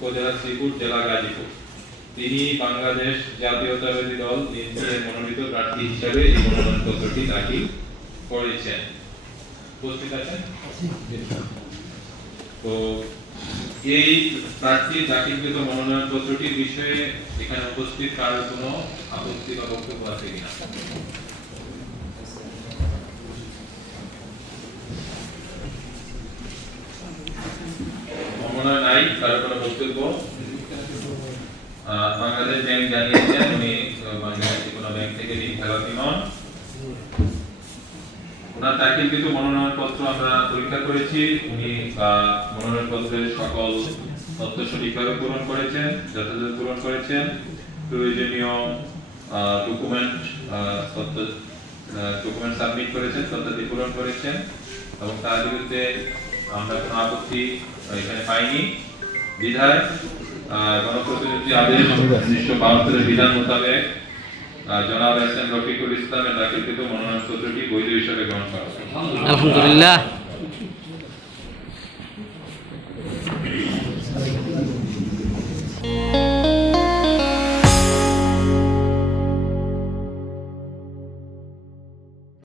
উপজেলা শ্রীপুর জেলা গাজীপুর। তিনি বাংলাদেশ জাতীয়তাবাদী দল বিএনপি মনোনীত প্রার্থী হিসেবে এই মনোনয়নপত্রটি দাখিল করেছেন। উপস্থিত আছেন? তো এই প্রার্থীর দাখিলকৃত মনোনয়নপত্রটির বিষয়ে এখানে উপস্থিত কারোর কোনো আপত্তি বা বক্তব্য আছে কিনা? নাই কারও কোনো বক্তব্য। বাংলাদেশ ব্যাংক জানিয়েছেন উনি আহ, কোনো ব্যাংক থেকে ঋণ খেলাপি নন ওনার দাখিলকৃত মনোনয়নপত্র আমরা পরীক্ষা করেছি। উনি মনোনয়নপত্রের সকল তথ্য সঠিকভাবে পূরণ করেছেন যথাযথ পূরণ করেছেন। প্রয়োজনীয় ডকুমেন্ট তথ্য ডকুমেন্ট সাবমিট করেছেন তথ্যাদি পূরণ করেছেন। এবং তার বিরুদ্ধে আমরা কোনো আপত্তি এখানে পাইনি। বিধায় গণপ্রতিনিধি আদেশ উনিশশো বাহাত্তরের বিধান মোতাবেক জনাব এস এম রফিকুল ইসলামের দাখিলকৃত মনোনয়নপত্রটি বৈধ হিসাবে গ্রহণ করা আলহামদুলিল্লাহ।